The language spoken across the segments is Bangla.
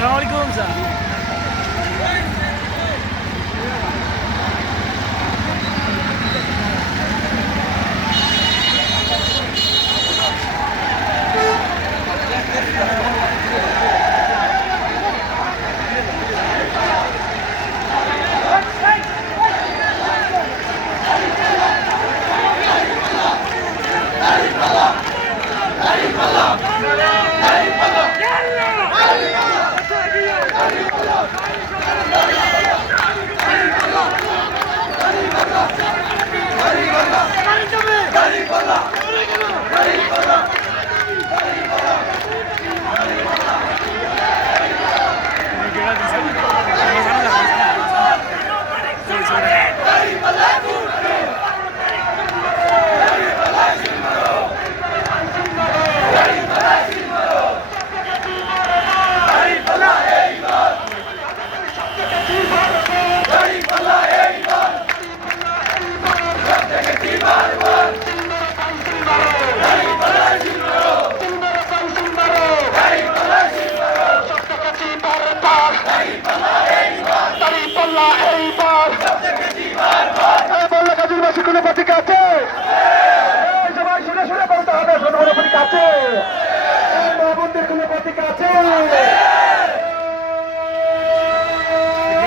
Assalamualaikum sir.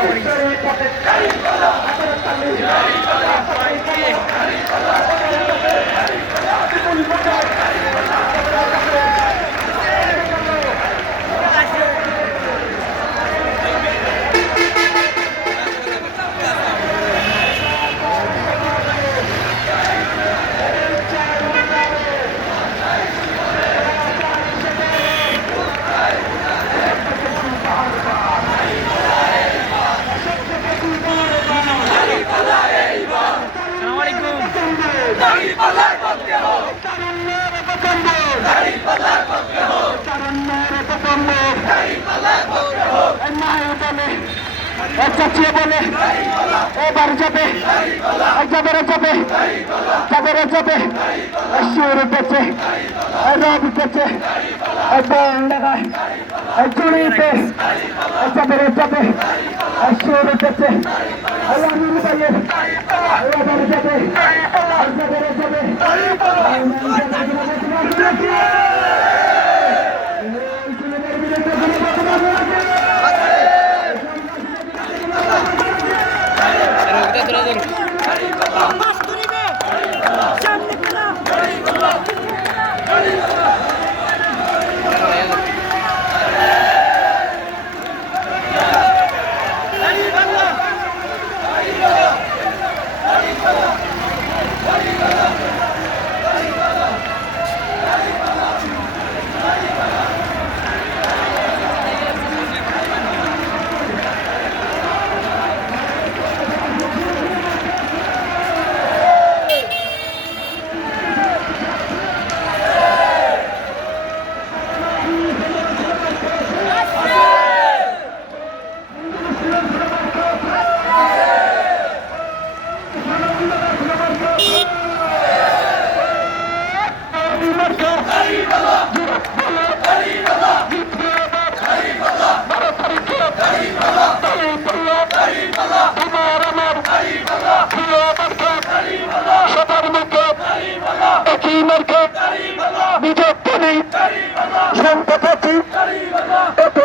Thank you. চাচিয়ে বলে, এবার যাবে যাবে যাবে যাবে যাবে। সুর উঠেছে রব উঠেছে ডাঙায় চুড়িতে যাবে যাবে সুর উঠেছে। যাবে যাবে মাস্তুরিবে সম্পদ এত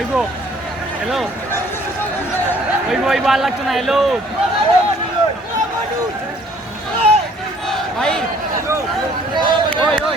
ওইবো হ্যালো ওইবো ওইবো আর লাগতো না হ্যালো ভাই ওই ওই